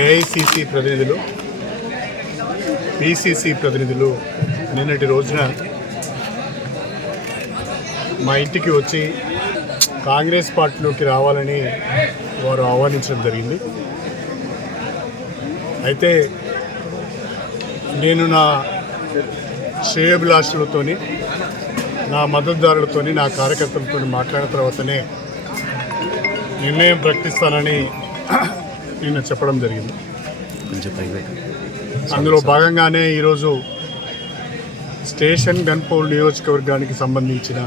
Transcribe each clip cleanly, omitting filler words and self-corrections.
AICC ప్రతినిధులు, PCC ప్రతినిధులు నిన్నటి రోజున మా ఇంటికి వచ్చి కాంగ్రెస్ పార్టీలోకి రావాలని వారు ఆహ్వానించడం జరిగింది. అయితే నేను నా శ్రేయోభిలాషులతోని, నా మద్దతుదారులతోని, నా కార్యకర్తలతో మాట్లాడిన తర్వాతనే నిర్ణయం ప్రకటిస్తానని నేను చెప్పడం జరిగింది. అందులో భాగంగానే ఈరోజు స్టేషన్ గన్పౌల్ నియోజకవర్గానికి సంబంధించిన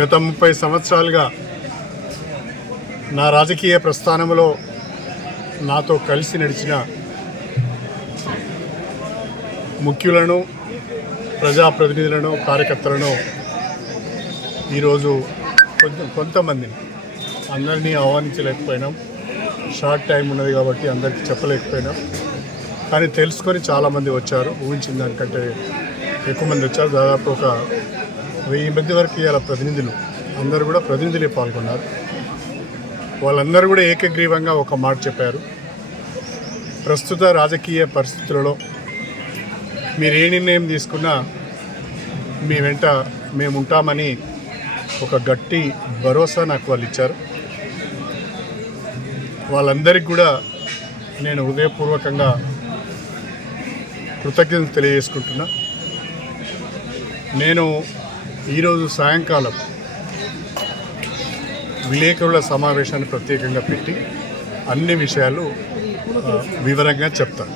గత 30 సంవత్సరాలుగా నా రాజకీయ ప్రస్థానంలో నాతో కలిసి నడిచిన ముఖ్యులను, ప్రజాప్రతినిధులను, కార్యకర్తలను ఈరోజు కొంతమందిని అందరినీ ఆహ్వానించలేకపోయినాం. షార్ట్ టైం ఉన్నది కాబట్టి అందరికీ చెప్పలేకపోయినాం. కానీ తెలుసుకొని చాలామంది వచ్చారు. ఊహించిన దానికంటే ఎక్కువ మంది వచ్చారు. దాదాపు ఒక 1000 మంది వరకు ఇవాళ ప్రతినిధులు అందరూ కూడా ప్రతినిధులే పాల్గొన్నారు. వాళ్ళందరూ కూడా ఏకగ్రీవంగా ఒక మాట చెప్పారు. ప్రస్తుత రాజకీయ పరిస్థితులలో మీరు ఏ నిర్ణయం తీసుకున్నా మీ వెంట మేము ఉంటామని ఒక గట్టి భరోసా నాకు వాళ్ళు ఇచ్చారు. వాళ్ళందరికీ కూడా నేను హృదయపూర్వకంగా కృతజ్ఞతలు తెలియజేసుకుంటున్నా. నేను ఈరోజు సాయంకాలం విలేకరుల సమావేశాన్ని ప్రత్యేకంగా పెట్టి అన్ని విషయాలు వివరంగా చెప్తాను.